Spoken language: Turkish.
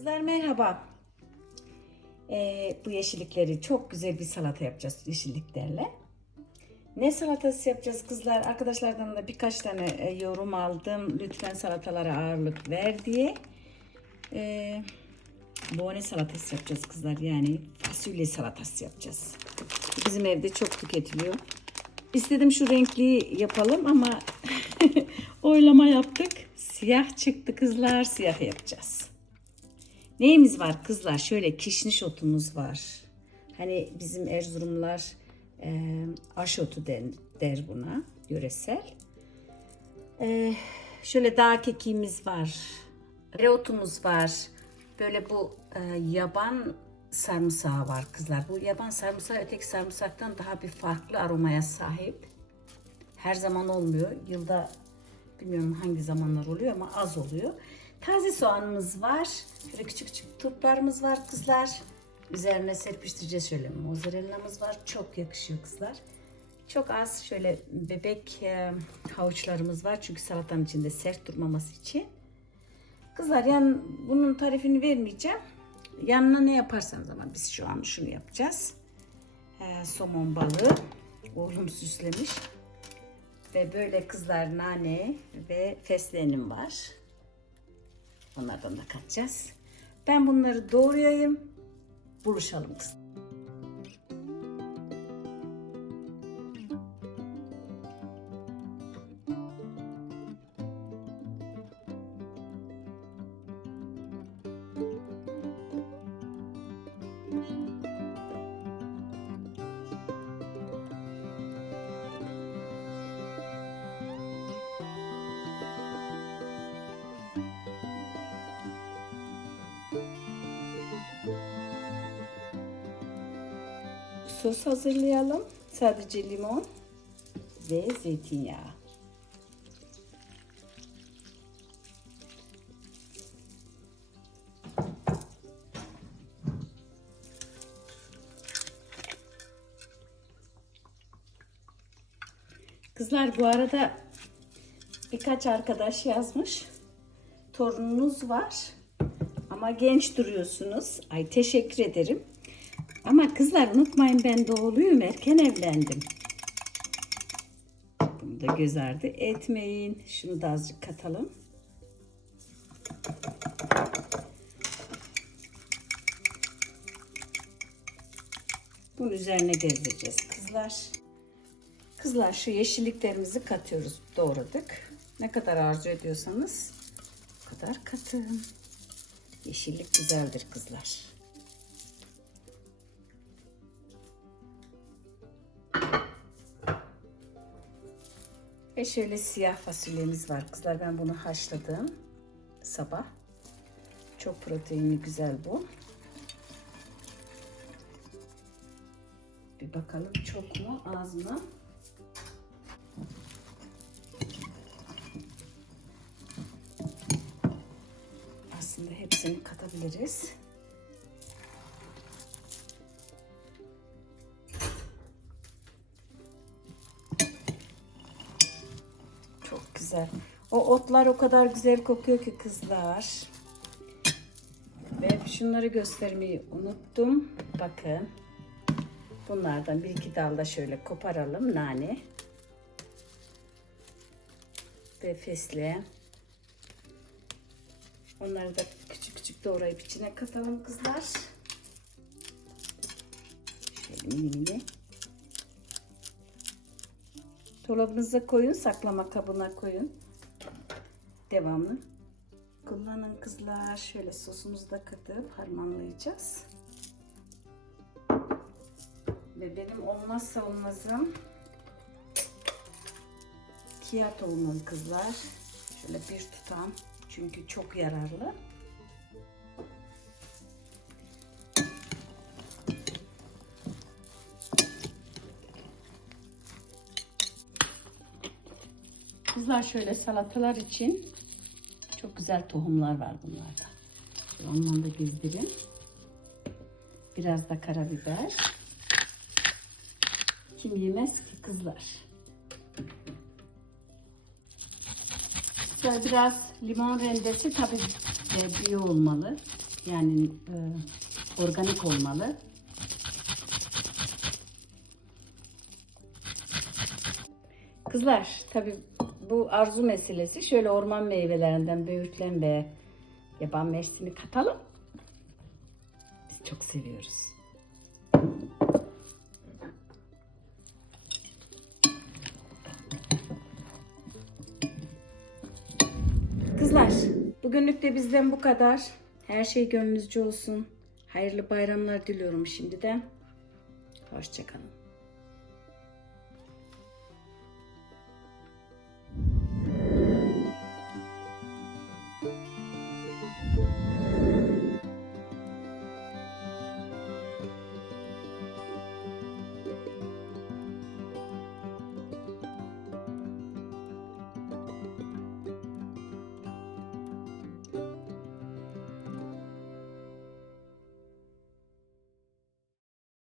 Kızlar merhaba. Ee, bu yeşillikleri çok güzel bir salata yapacağız yeşilliklerle. Ne salatası yapacağız kızlar? Arkadaşlardan da birkaç tane e, yorum aldım. Lütfen salatalara ağırlık ver diye. Ee, bone salatası yapacağız kızlar. Yani fasulye salatası yapacağız. Bizim evde çok tüketiliyor. İstedim şu renkli yapalım ama oylama yaptık. Siyah çıktı kızlar. Siyah yapacağız. Neyimiz var kızlar? Şöyle kişniş otumuz var. Hani bizim Erzurumlar e, aşotu der, der buna yöresel. E, şöyle dağ kekiğimiz var. Reotumuz var. Böyle bu e, yaban sarımsağı var kızlar. Bu yaban sarımsağı öteki sarımsaktan daha bir farklı aromaya sahip. Her zaman olmuyor. Yılda bilmiyorum hangi zamanlar oluyor ama az oluyor. Taze soğanımız var. Şöyle küçük küçük turplarımız var kızlar. Üzerine serpiştireceğiz şöyle mozzarella'mız var. Çok yakışıyor kızlar. Çok az şöyle bebek e, havuçlarımız var. Çünkü salatanın içinde sert durmaması için. Kızlar yan bunun tarifini vermeyeceğim. Yanına ne yaparsanız ama biz şu an şunu yapacağız. E, somon balığı. Oğlum süslemiş. Ve böyle kızlar nane ve fesleğenim var. Onlardan da katacağız. Ben bunları doğrayayım. Buluşalım kız. Sos hazırlayalım. Sadece limon ve zeytinyağı. Kızlar bu arada birkaç arkadaş yazmış. Torununuz var ama genç duruyorsunuz. Ay teşekkür ederim. Ama kızlar unutmayın ben doğuluyum erken evlendim. Bunu da göz ardı etmeyin. Şunu da azıcık katalım. Bunun üzerine gezdireceğiz kızlar. Kızlar şu yeşilliklerimizi katıyoruz. Doğradık. Ne kadar arzu ediyorsanız o kadar katın. Yeşillik güzeldir kızlar. Ve şöyle siyah fasulyemiz var kızlar. Ben bunu haşladım sabah. Çok proteinli güzel bu. Bir bakalım çok mu az mı? Aslında hepsini katabiliriz. Güzel. O otlar o kadar güzel kokuyor ki kızlar. Ve şunları göstermeyi unuttum. Bakın. Bunlardan bir iki dalda şöyle koparalım. Nane. Ve fesleğen. Onları da küçük küçük doğrayıp içine katalım kızlar. Şöyle mini mini. Dolabınıza koyun, saklama kabına koyun. Devamlı kullanın kızlar. Şöyle sosumuzu da katıp harmanlayacağız. Ve benim olmazsa olmazım kia tohumum kızlar. Şöyle bir tutam. Çünkü çok yararlı. Kızlar şöyle salatalar için çok güzel tohumlar var bunlarda. Ondan da gezdirin. Biraz da karabiber. Kim yemez ki kızlar. Şöyle biraz limon rendesi tabii e, büyüğü olmalı. Yani e, organik olmalı. Kızlar tabi bu arzu meselesi şöyle orman meyvelerinden böğürtlen ve yaban mersini katalım. Biz çok seviyoruz. Kızlar bugünlük de bizden bu kadar. Her şey gönlünüzce olsun. Hayırlı bayramlar diliyorum şimdiden. Hoşçakalın.